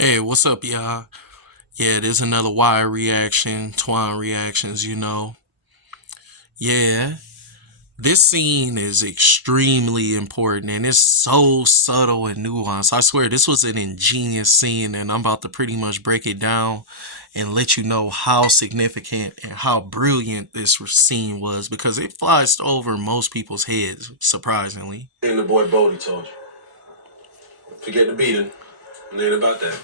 Hey, what's up, y'all? Yeah, there's another wire reaction, Twine reactions. Yeah, this scene is extremely important and it's so subtle and nuanced. I swear this was an ingenious scene, and I'm about to pretty much break it down and let you know how significant and how brilliant this scene was because it flies over most people's heads, surprisingly. And the boy Bodie told you. Forget the beating. It ain't about that.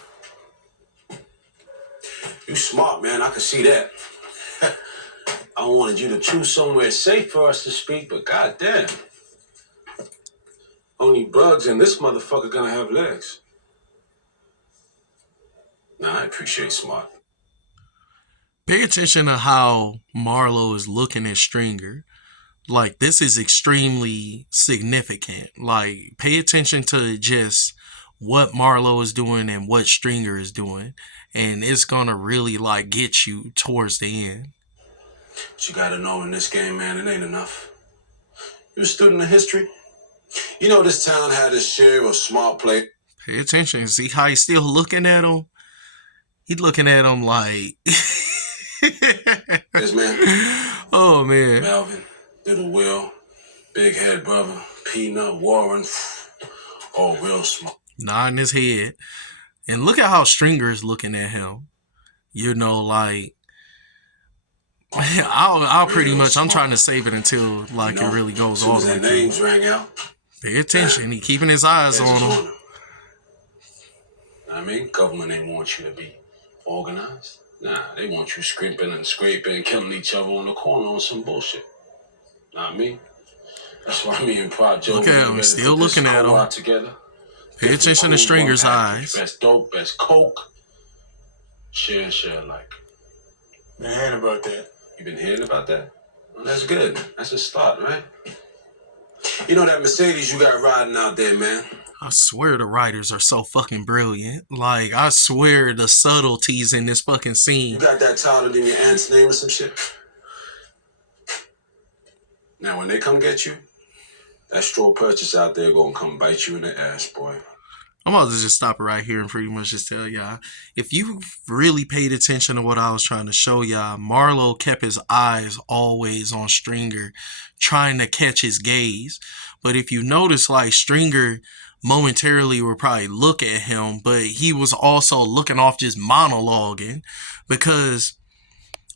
You smart, man. I can see that. I wanted you to choose somewhere safe for us to speak, but goddamn. Only bugs and this motherfucker gonna have legs. Nah, I appreciate smart. Pay attention to how Marlo is looking at Stringer. Like, this is extremely significant. Like, pay attention to just what Marlo is doing and what Stringer is doing, and it's gonna really like get you towards the end. But you gotta know in this game, man, it ain't enough. You a student of history? You know this town had its share of smart play. Pay attention. See how he's still looking at him? He's looking at him like Yes, man. oh man. Melvin, Little Will, Big Head Brother, Peanut, Warren, all real smart. Nodding his head. And look at how Stringer is looking at him. Like I'll pretty much. I'm trying to save it until like it really goes all the way through. Names rang out. Pay attention. He keeping his eyes on him. I mean, government ain't want you to be organized. Nah, they want you scrimping and scraping and killing each other on the corner on some bullshit. Not me. That's why me and Prod Joe look at him, still looking at him. Together. Pay attention to Stringer's eyes. Best dope, best coke. Share like. Been hearing about that. You been hearing about that? Well, that's good. That's a start, right? You know that Mercedes you got riding out there, man? I swear the writers are so fucking brilliant. Like, I swear the subtleties in this fucking scene. You got that titled in your aunt's name or some shit? Now, when they come get you, that straw purchase out there gonna come bite you in the ass, boy. I'm about to just stop it right here and pretty much just tell y'all, if you really paid attention to what I was trying to show y'all, Marlo kept his eyes always on Stringer, trying to catch his gaze. But if you notice, like, Stringer momentarily would probably look at him, but he was also looking off, just monologuing, because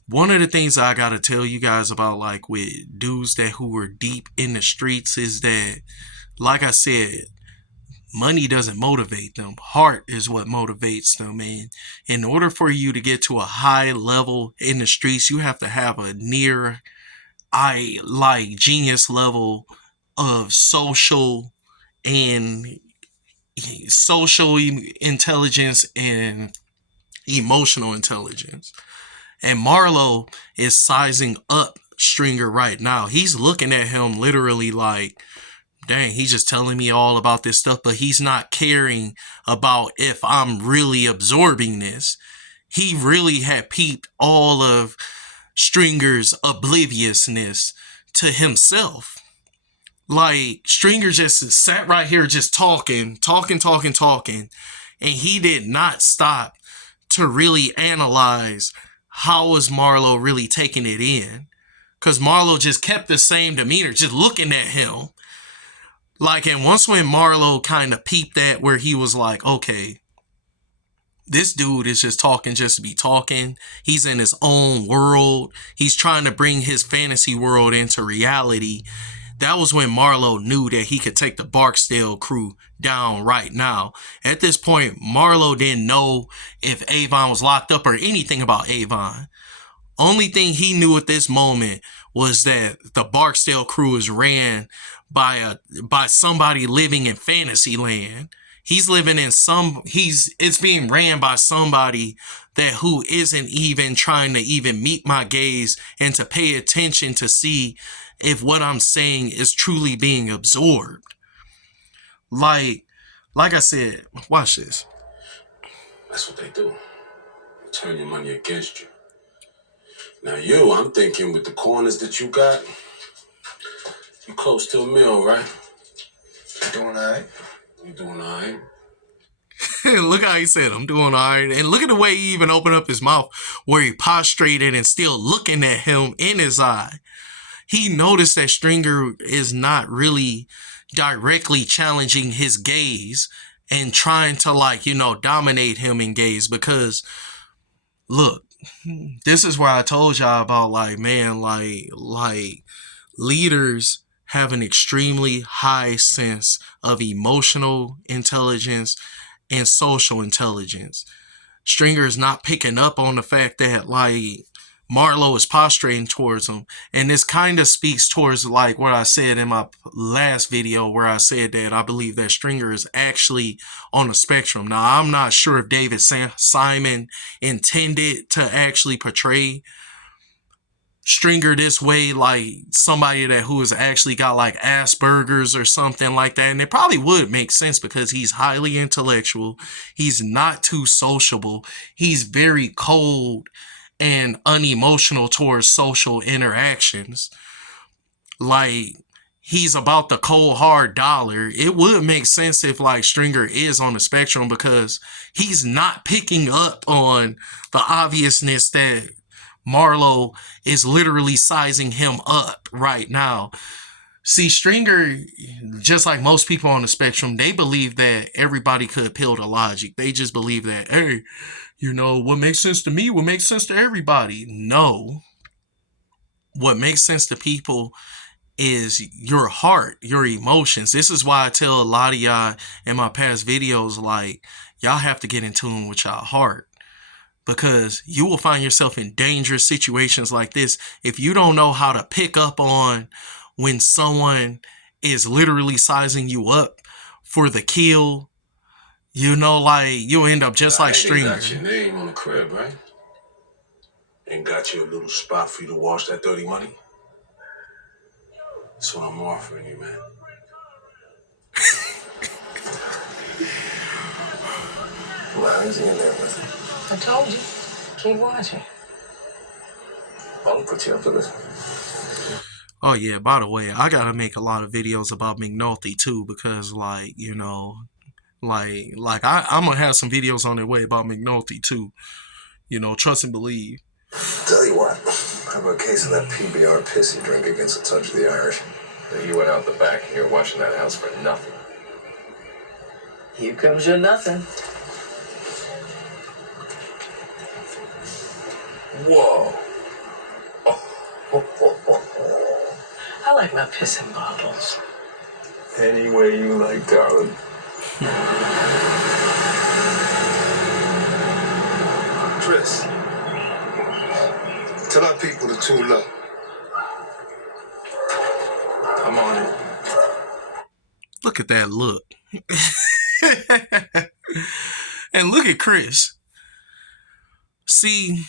one of the things I gotta tell you guys about, like, with dudes who were deep in the streets is that, like I said, money doesn't motivate them. Heart is what motivates them. And in order for you to get to a high level in the streets, you have to have a near genius level of and social intelligence and emotional intelligence. And Marlo is sizing up Stringer right now. He's looking at him literally like, dang, he's just telling me all about this stuff, but he's not caring about if I'm really absorbing this. He really had peeped all of Stringer's obliviousness to himself. Like, Stringer just sat right here just talking, and he did not stop to really analyze how was Marlo really taking it in. Because Marlo just kept the same demeanor, just looking at him. Like, and once when Marlo kind of peeped that, where he was like, okay, this dude is just talking just to be talking. He's in his own world. He's trying to bring his fantasy world into reality. That was when Marlo knew that he could take the Barksdale crew down right now. At this point, Marlo didn't know if Avon was locked up or anything about Avon. Only thing he knew at this moment was that the Barksdale crew is ran by somebody living in fantasy land. He's living in it's being ran by somebody who isn't even trying to even meet my gaze and to pay attention to see if what I'm saying is truly being absorbed. Like I said, watch this. That's what they do. Turn your money against you. Now I'm thinking with the corners that you got, you close to $1 million, right? You doing all right? You doing all right? Look how he said, I'm doing all right. And look at the way he even opened up his mouth where he prostrated and still looking at him in his eye. He noticed that Stringer is not really directly challenging his gaze and trying to, like, dominate him in gaze. Because look, this is where I told y'all about, like, man, like leaders have an extremely high sense of emotional intelligence and social intelligence. Stringer is not picking up on the fact that, like, Marlo is posturing towards him. And this kind of speaks towards, like, what I said in my last video, where I said that I believe that Stringer is actually on the spectrum. Now, I'm not sure if David Simon intended to actually portray Stringer this way, like somebody who has actually got like Asperger's or something like that. And it probably would make sense because he's highly intellectual. He's not too sociable. He's very cold and unemotional towards social interactions. Like, he's about the cold hard dollar. It would make sense if, like, Stringer is on the spectrum, because he's not picking up on the obviousness that Marlo is literally sizing him up right now. See, Stringer, just like most people on the spectrum, they believe that everybody could appeal to logic. They just believe that, hey, what makes sense to me will make sense to everybody. No. What makes sense to people is your heart, your emotions. This is why I tell a lot of y'all in my past videos, like, y'all have to get in tune with y'all heart. Because you will find yourself in dangerous situations like this if you don't know how to pick up on when someone is literally sizing you up for the kill. Like, you'll end up just like Stringer. Got your name on the crib, right? And got you a little spot for you to wash that dirty money. That's what I'm offering you, man. Why is he in there with him? I told you. Keep watching. I'll put you up to this. Oh yeah, by the way, I gotta make a lot of videos about McNulty too, because, like, I'm gonna have some videos on their way about McNulty too. Trust and believe. Tell you what, how about a case of that PBR piss you drink against a touch of the Irish? You went out the back and you're watching that house for nothing. Here comes your nothing. Whoa. I like my piss in bottles. Any way you like, darling. Chris, tell our people to tune up. I'm on it. Look at that look. And look at Chris. See,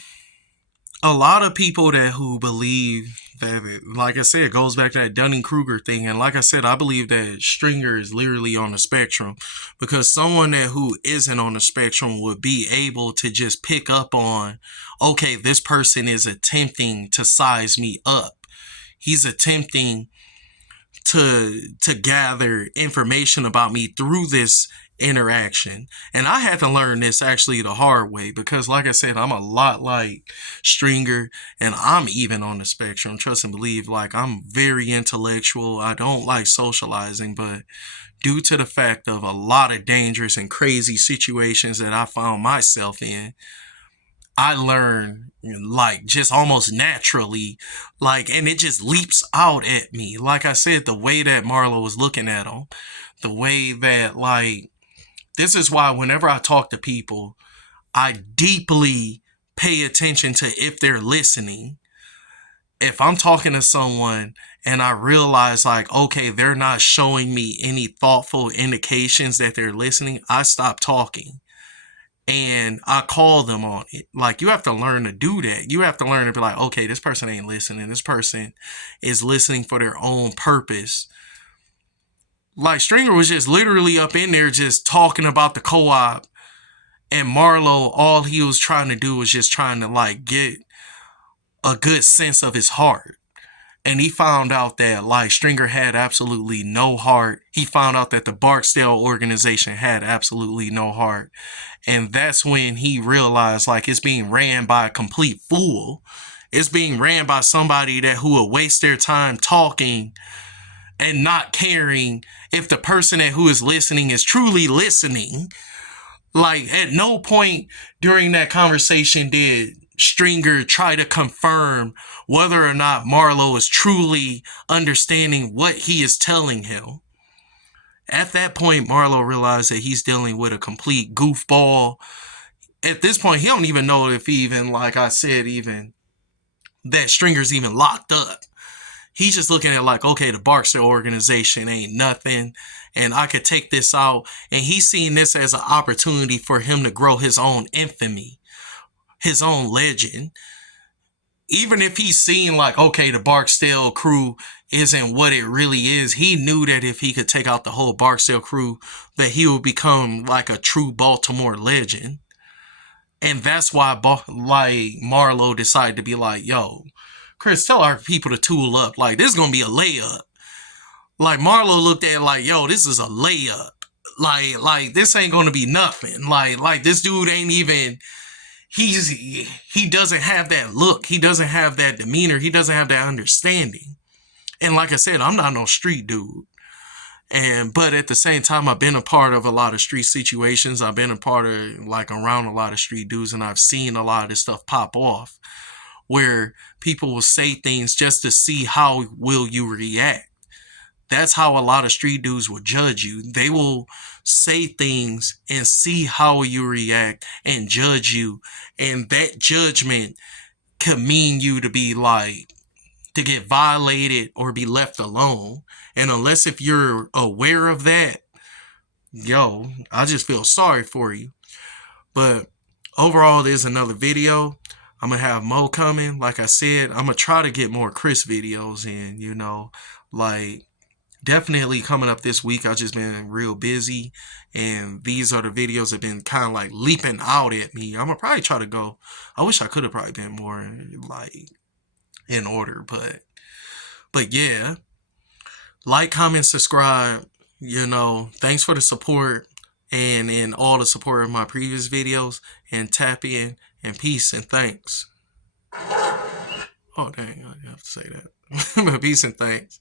a lot of people who believe that, like I said, it goes back to that Dunning-Kruger thing. And like I said, I believe that Stringer is literally on the spectrum, because someone who isn't on the spectrum would be able to just pick up on, okay, this person is attempting to size me up. He's attempting to gather information about me through this interaction. And I had to learn this actually the hard way, because, like I said, I'm a lot like Stringer, and I'm even on the spectrum. Trust and believe, like, I'm very intellectual. I don't like socializing, but due to the fact of a lot of dangerous and crazy situations that I found myself in, I learn, like, just almost naturally, like, and it just leaps out at me. Like I said, the way that Marlo was looking at him, the way that, like, this is why whenever I talk to people, I deeply pay attention to if they're listening. If I'm talking to someone and I realize, like, okay, they're not showing me any thoughtful indications that they're listening, I stop talking. And I call them on it. Like, you have to learn to do that. You have to learn to be like, okay, this person ain't listening. This person is listening for their own purpose. Like, Stringer was just literally up in there just talking about the co-op. And Marlo, all he was trying to do was just trying to, like, get a good sense of his heart. And he found out that like Stringer had absolutely no heart. He found out that the Barksdale organization had absolutely no heart. And that's when he realized like it's being ran by a complete fool. It's being ran by somebody that who will waste their time talking and not caring if the person that who is listening is truly listening. Like at no point during that conversation did Stringer try to confirm whether or not Marlo is truly understanding what he is telling him. At that point, Marlo realized that he's dealing with a complete goofball. At this point, he don't even know if even, like I said, even that Stringer's even locked up. He's just looking at like, okay, the Barksdale organization ain't nothing, and I could take this out. And he's seeing this as an opportunity for him to grow his own infamy, his own legend. Even if he's seen like, okay, the Barksdale crew isn't what it really is, he knew that if he could take out the whole Barksdale crew, that he would become like a true Baltimore legend. And that's why like Marlo decided to be like, yo, Chris, tell our people to tool up. Like, this is going to be a layup. Like, Marlo looked at it like, yo, this is a layup. Like this ain't going to be nothing. Like this dude ain't even, he doesn't have that look. He doesn't have that demeanor. He doesn't have that understanding. And like I said, I'm not no street dude. But at the same time, I've been a part of a lot of street situations. I've been a part of like around a lot of street dudes, and I've seen a lot of this stuff pop off where people will say things just to see how will you react. That's how a lot of street dudes will judge you. They will say things and see how you react and judge you. And that judgment could mean you to be like, to get violated or be left alone. And unless if you're aware of that, yo, I just feel sorry for you. But overall, there's another video. I'm going to have Mo coming. Like I said, I'm going to try to get more Chris videos in, you know, like definitely coming up this week. I've just been real busy, and these are the videos that have been kind of like leaping out at me. I'm going to probably try to go. I wish I could have probably been more like in order, but yeah, like, comment, subscribe, you know, thanks for the support and all the support of my previous videos, and tap in, and peace and thanks. Oh dang, I have to say that. Peace and thanks.